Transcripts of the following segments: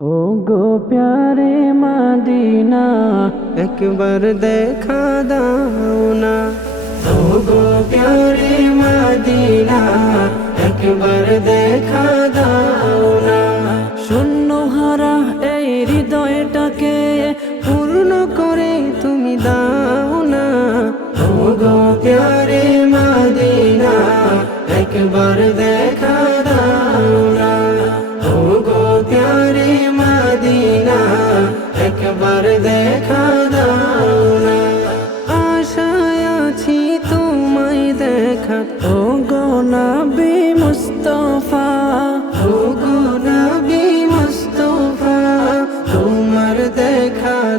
ও গো প্যারে মাদিনা, একবার দেখা দাও না। ও গো প্যারে মাদিনা, একবার দেখা দাও না। শূন্য হারা এই হৃদয়টাকে পূর্ণ করে তুমি দাও না। ও গো প্যারে মাদিনা, একবার দেখা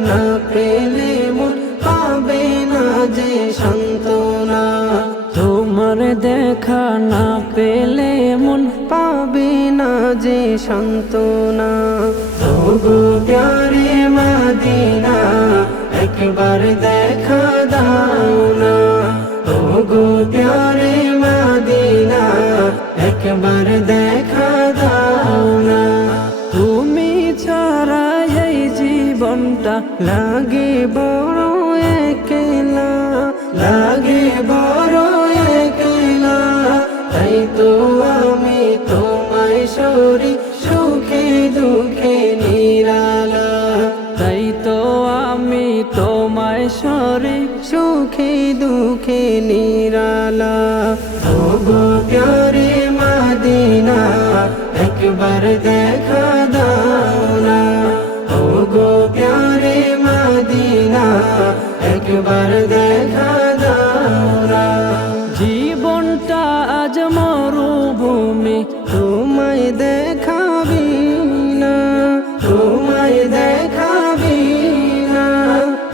না পেলে মন পাবে না যে সান্ত্বনা। তোমার দেখা না পেলে মন পাবে না যে সান্ত্বনা। গো প্যারে মাদিনা, একবার দেখা দাও না। গো প্যারে মাদিনা, একবার দেখা জীবনটা লাগে বড় একলা, লাগে বড় একলা। তাই তো আমি তোমায় সরি, সুখে দুঃখে নিরালা। তাই তো আমি তোমায় সরি, সুখে দুঃখে নিরালা। ও গো প্যারে মাদিনা, একবার দেখা একবার দেখা জীবনটা আজ মরুভূমি। তোমায় দেখাবি না তোমায় দেখাবি না।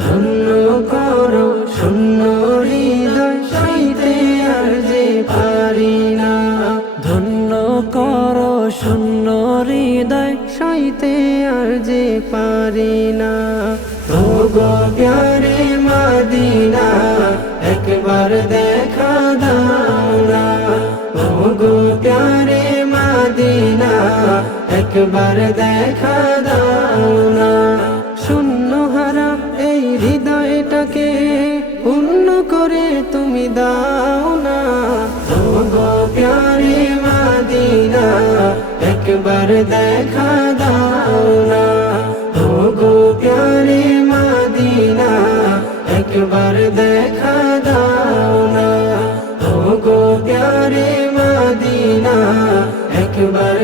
ধন্য করো শূন্য হৃদয় সইতে আর যে পারি না। ধন্য করো শূন্য হৃদয় সইতে আর যে পারি না। গো প্যারে মাদিনা একবার দেখা দাও না গো প্যারে মাদিনা একবার দেখা দাও না শূন্য হারা এই হৃদয়টাকে পূর্ণ করে তুমি দাও না। গো প্যারে মাদিনা একবার দেখা দাও না মদিনা একবার